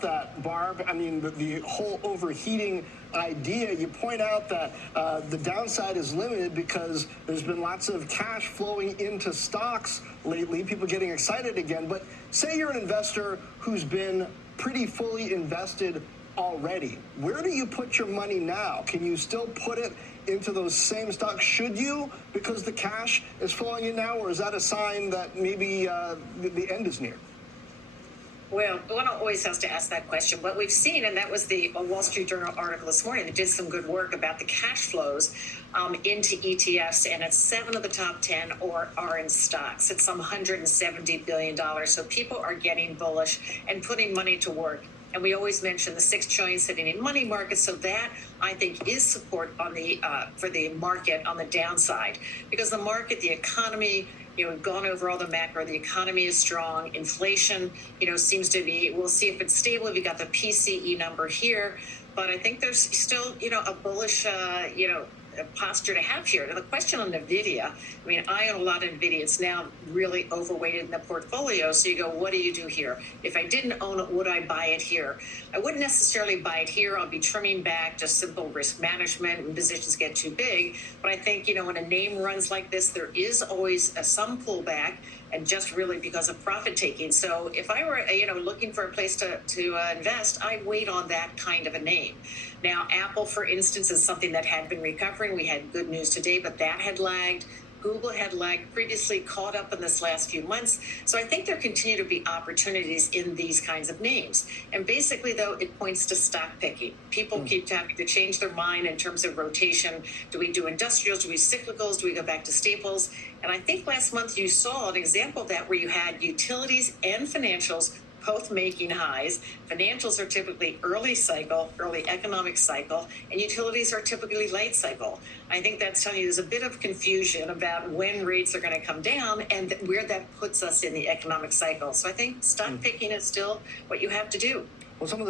that, Barb. I mean, the whole overheating idea, you point out that the downside is limited because there's been lots of cash flowing into stocks lately, people getting excited again. But say you're an investor who's been pretty fully invested already. Where do you put your money now? Can you still put it into those same stocks? Should you, because the cash is flowing in now, or is that a sign that maybe the end is near? Well, one always has to ask that question. What we've seen, and that was the Wall Street Journal article this morning that did some good work about the cash flows into ETFs, and it's 7 of the top 10 are in stocks. It's some $170 billion. So people are getting bullish and putting money to work. And we always mention the $6 trillion sitting in money markets. So that, I think, is support on the for the market on the downside, because the market, the economy, we've gone over all the macro. The economy is strong. Inflation, seems to be, we'll see if it's stable. We got the PCE number here, but I think there's still, a bullish, posture to have here. Now, the question on Nvidia, I own a lot of Nvidia. It's now really overweighted in the portfolio. So you go, what do you do here? If I didn't own it, would I buy it here? I wouldn't necessarily buy it here. I'll be trimming back, just simple risk management when positions get too big. But I think, when a name runs like this, there is always some pullback, and just really because of profit taking. So if I were, looking for a place to invest, I'd wait on that kind of a name. Now, Apple, for instance, is something that had been recovering. We had good news today, but that had lagged. Google had lagged previously, caught up in this last few months. So I think there continue to be opportunities in these kinds of names. And basically, though, it points to stock picking. People keep having to change their mind in terms of rotation. Do we do industrials? Do we cyclicals? Do we go back to staples? And I think last month you saw an example of that where you had utilities and financials both making highs. Financials are typically early economic cycle, and utilities are typically late cycle. I think that's telling you there's a bit of confusion about when rates are going to come down and where that puts us in the economic cycle. So I think stock picking is still what you have to do. Well, some of the